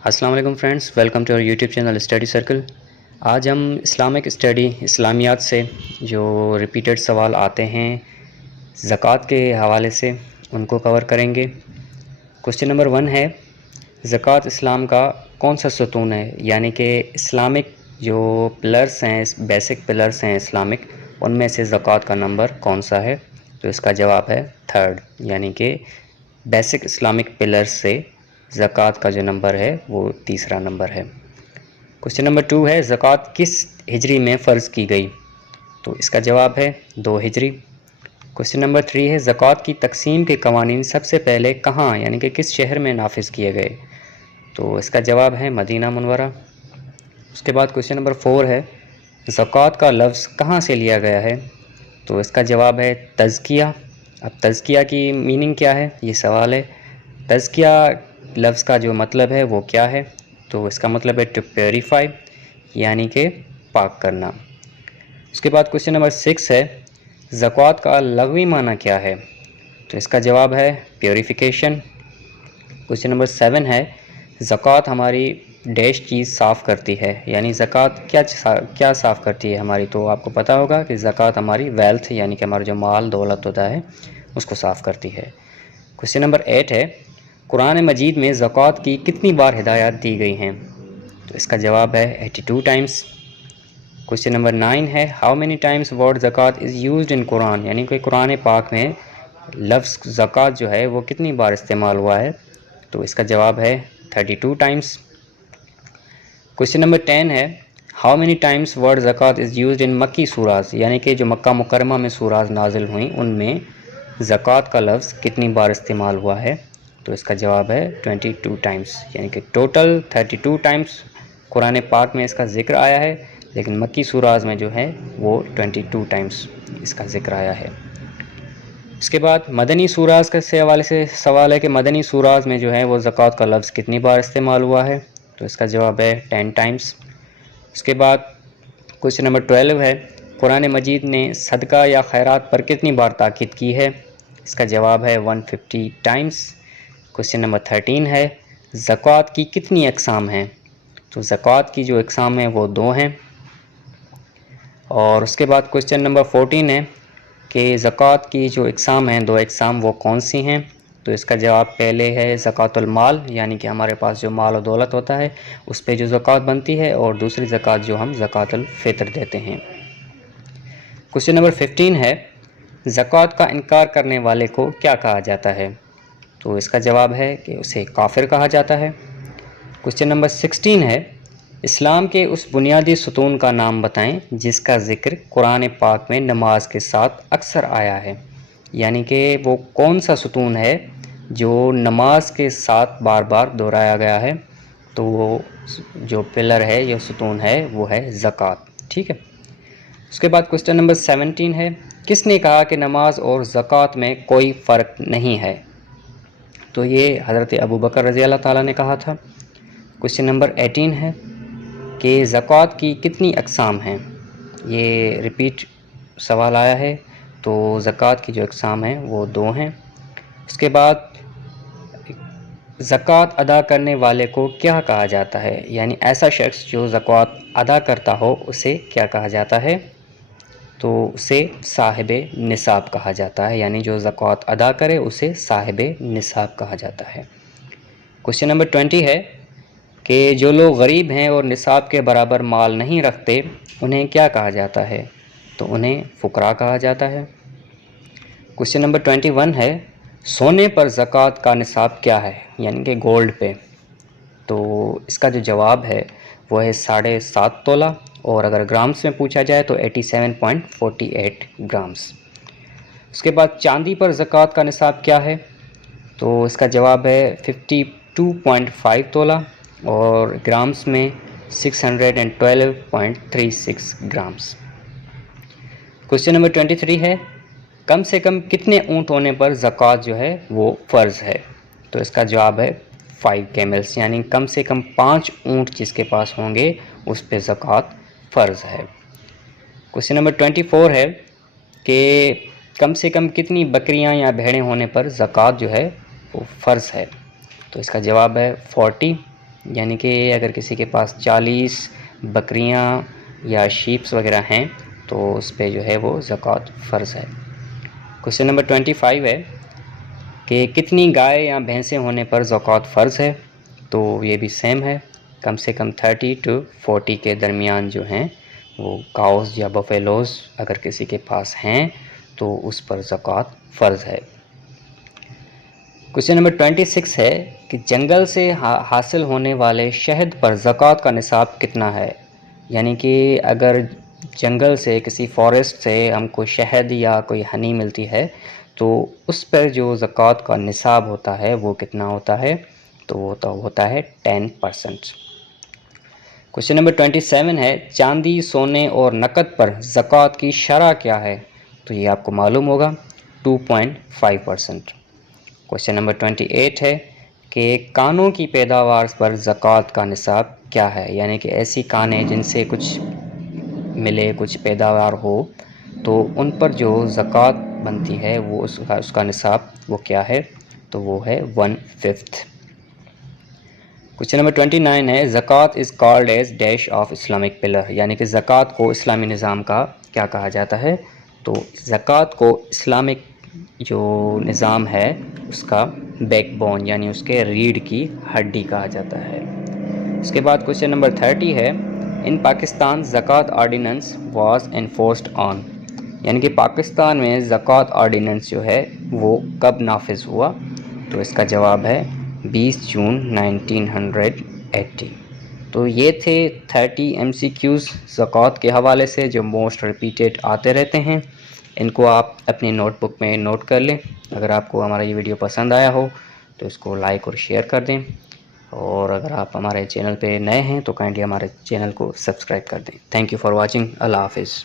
السلام علیکم friends, welcome to اور یوٹیوب چینل اسٹڈی سرکل۔ آج ہم اسلامک اسٹڈی اسلامیات سے جو ریپیٹڈ سوال آتے ہیں زکوٰۃ کے حوالے سے ان کو کور کریں گے۔ کوشچن نمبر 1 ہے، زکوٰۃ اسلام کا کون سا ستون ہے؟ یعنی کہ اسلامک جو پلرس ہیں، بیسک پلرس ہیں اسلامک، ان میں سے زکوٰۃ کا نمبر کون سا ہے؟ تو اس کا جواب ہے 3rd، یعنی کہ بیسک اسلامک پلرس سے زکوٰۃ کا جو نمبر ہے وہ تیسرا نمبر ہے۔ کوشچن نمبر 2 ہے، زکوٰۃ کس ہجری میں فرض کی گئی؟ تو اس کا جواب ہے 2 ہجری۔ کوشچن نمبر 3 ہے، زکوٰۃ کی تقسیم کے قوانین سب سے پہلے کہاں یعنی کہ کس شہر میں نافذ کیے گئے؟ تو اس کا جواب ہے مدینہ منورہ۔ اس کے بعد کوشچن نمبر 4 ہے، زکوٰۃ کا لفظ کہاں سے لیا گیا ہے؟ تو اس کا جواب ہے تزکیہ۔ اب تزکیہ کی میننگ کیا ہے یہ سوال ہے۔ تزکیہ لفظ کا جو مطلب ہے وہ کیا ہے؟ تو اس کا مطلب ہے ٹو پیوریفائی، یعنی کہ پاک کرنا۔ اس کے بعد کوشچن نمبر 6 ہے، زکوٰۃ کا لغوی معنی کیا ہے؟ تو اس کا جواب ہے پیوریفیکیشن۔ کوشچن نمبر 7 ہے، زکوٰۃ ہماری ڈیش چیز صاف کرتی ہے، یعنی زکوٰۃ کیا صاف کرتی ہے ہماری؟ تو آپ کو پتہ ہوگا کہ زکوٰۃ ہماری ویلتھ یعنی کہ ہمارا جو مال دولت ہوتا ہے اس کو صاف کرتی ہے۔ کوشچن نمبر 8 ہے، قرآن مجید میں زکوٰۃ کی کتنی بار ہدایات دی گئی ہیں؟ تو اس کا جواب ہے 82 ٹائمز۔ کوشچن نمبر 9 ہے، ہاؤ مینی ٹائمز ورڈ زکوٰۃ از یوزڈ ان قرآن؟ یعنی کہ قرآن پاک میں لفظ زکوٰۃ جو ہے وہ کتنی بار استعمال ہوا ہے؟ تو اس کا جواب ہے 32 ٹائمز۔ کوشچن نمبر 10 ہے، ہاؤ مینی ٹائمز ورڈ زکوٰۃ از یوزڈ ان مکی سوراز؟ یعنی کہ جو مکہ مکرمہ میں سوراز نازل ہوئیں ان میں زکوٰۃ کا لفظ کتنی بار استعمال ہوا ہے؟ تو اس کا جواب ہے 22 ٹائمز، یعنی کہ ٹوٹل 32 ٹائمز قرآن پاک میں اس کا ذکر آیا ہے، لیکن مکی سوراز میں جو ہے وہ 22 ٹائمز اس کا ذکر آیا ہے۔ اس کے بعد مدنی سوراز کے حوالے سے سوال ہے کہ مدنی سوراز میں جو ہے وہ زکوٰۃ کا لفظ کتنی بار استعمال ہوا ہے؟ تو اس کا جواب ہے 10 ٹائمز۔ اس کے بعد کوشچن نمبر 12 ہے، قرآن مجید نے صدقہ یا خیرات پر کتنی بار تاکید کی ہے؟ اس کا جواب ہے 150 ٹائمز۔ کوشچن نمبر 13 ہے، زکوٰۃ کی کتنی اقسام ہیں؟ تو زکوٰۃ کی جو اقسام ہیں وہ 2 ہیں۔ اور اس کے بعد کوشچن نمبر 14 ہے کہ زکوٰۃ کی جو اقسام ہیں 2 اقسام وہ کون سی ہیں؟ تو اس کا جواب پہلے ہے زکوٰۃ المال، یعنی کہ ہمارے پاس جو مال و دولت ہوتا ہے اس پہ جو زکوٰۃ بنتی ہے، اور دوسری زکوٰۃ جو ہم زکوٰۃ الفطر دیتے ہیں۔ کوشچن نمبر 15 ہے، زکوٰۃ کا انکار کرنے والے کو کیا کہا جاتا ہے؟ تو اس کا جواب ہے کہ اسے کافر کہا جاتا ہے۔ کوشچن نمبر 16 ہے، اسلام کے اس بنیادی ستون کا نام بتائیں جس کا ذکر قرآن پاک میں نماز کے ساتھ اکثر آیا ہے، یعنی کہ وہ کون سا ستون ہے جو نماز کے ساتھ بار بار دہرایا گیا ہے؟ تو وہ جو پلر ہے یا ستون ہے وہ ہے زکوٰۃ، ٹھیک ہے۔ اس کے بعد کوشچن نمبر 17 ہے، کس نے کہا کہ نماز اور زکوٰۃ میں کوئی فرق نہیں ہے؟ تو یہ حضرت ابوبکر رضی اللہ تعالیٰ نے کہا تھا۔ کوشچن نمبر 18 ہے کہ زکوٰۃ کی کتنی اقسام ہیں؟ یہ ریپیٹ سوال آیا ہے، تو زکوٰۃ کی جو اقسام ہیں وہ 2 ہیں۔ اس کے بعد زکوٰۃ ادا کرنے والے کو کیا کہا جاتا ہے؟ یعنی ایسا شخص جو زکوٰۃ ادا کرتا ہو اسے کیا کہا جاتا ہے؟ تو اسے صاحب نصاب کہا جاتا ہے، یعنی جو زکوٰۃ ادا کرے اسے صاحب نصاب کہا جاتا ہے۔ کوشچن نمبر 20 ہے کہ جو لوگ غریب ہیں اور نصاب کے برابر مال نہیں رکھتے انہیں کیا کہا جاتا ہے؟ تو انہیں فقراء کہا جاتا ہے۔ کوشچن نمبر 21 ہے، سونے پر زکوٰۃ کا نصاب کیا ہے؟ یعنی کہ گولڈ پہ۔ تو اس کا جو جواب ہے وہ ہے 7.5 تولہ، اور اگر گرامز میں پوچھا جائے تو 87.48 گرامز۔ اس کے بعد چاندی پر زکوٰۃ کا نصاب کیا ہے؟ تو اس کا جواب ہے 52.5 تولہ، اور گرامز میں 612.36 گرامز۔ کوشچن نمبر 23 ہے، کم سے کم کتنے اونٹ ہونے پر زکوٰۃ جو ہے وہ فرض ہے؟ تو اس کا جواب ہے 5 کیملز، یعنی کم سے کم 5 اونٹ جس کے پاس ہوں گے اس پہ زکوٰۃ فرض ہے۔ کوشچن نمبر 24 ہے کہ کم سے کم کتنی بکریاں یا بھیڑیں ہونے پر زکوٰۃ جو ہے وہ فرض ہے؟ تو اس کا جواب ہے 40، یعنی کہ اگر کسی کے پاس 40 بکریاں یا شیپس وغیرہ ہیں تو اس پہ جو ہے وہ زکوٰۃ فرض ہے۔ کوشچن نمبر 25 ہے کہ کتنی گائے یا بھینسیں ہونے پر زکوٰۃ فرض ہے؟ تو یہ بھی سیم ہے، کم سے کم 30 to 40 کے درمیان جو ہیں وہ کاؤز یا بفیلوز اگر کسی کے پاس ہیں تو اس پر زکوٰۃ فرض ہے۔ کوشچن نمبر 26 ہے کہ جنگل سے حاصل ہونے والے شہد پر زکوٰۃ کا نصاب کتنا ہے؟ یعنی کہ اگر جنگل سے کسی فارسٹ سے ہم کو شہد یا کوئی ہنی ملتی ہے تو اس پر جو زکوٰۃ کا نصاب ہوتا ہے وہ کتنا ہوتا ہے؟ تو وہ ہوتا ہے 10%۔ کوشچن نمبر 27 ہے چاندی، سونے اور نقد پر زکوٰۃ کی شرح کیا ہے؟ تو یہ آپ کو معلوم ہوگا 2.5%۔ کوشچن نمبر 28 ہے کہ کانوں کی پیداوار پر زکوٰۃ کا نصاب کیا ہے؟ یعنی کہ ایسی کانیں جن سے کچھ ملے، کچھ پیداوار ہو تو ان پر جو زکوٰۃ بنتی ہے وہ اس کا نصاب وہ کیا ہے؟ تو وہ ہے 1/5۔ کوشچن نمبر 29 ہے زکوٰۃ is called as dash of Islamic pillar, یعنی کہ زکوٰۃ کو اسلامی نظام کا کیا کہا جاتا ہے؟ تو زکوٰۃ کو اسلامک جو نظام ہے اس کا بیک بون یعنی اس کے ریڑھ کی ہڈی کہا جاتا ہے۔ اس کے بعد کوشچن نمبر 30 ہے ان پاکستان زکوٰۃ آرڈیننس واز انفورسڈ آن، یعنی کہ پاکستان میں زکوٰۃ آرڈیننس جو ہے وہ کب نافذ ہوا؟ تو اس کا جواب ہے 20 جون 1980۔ تو یہ تھے 30 MCQs زکوٰۃ کے حوالے سے جو موسٹ ریپیٹیڈ آتے رہتے ہیں، ان کو آپ اپنی نوٹ بک میں نوٹ کر لیں۔ اگر آپ کو ہمارا یہ ویڈیو پسند آیا ہو تو اس کو لائک اور شیئر کر دیں، اور اگر آپ ہمارے چینل پہ نئے ہیں تو کائنڈلی ہمارے چینل کو سبسکرائب کر دیں۔ Thank you for watching. اللہ حافظ۔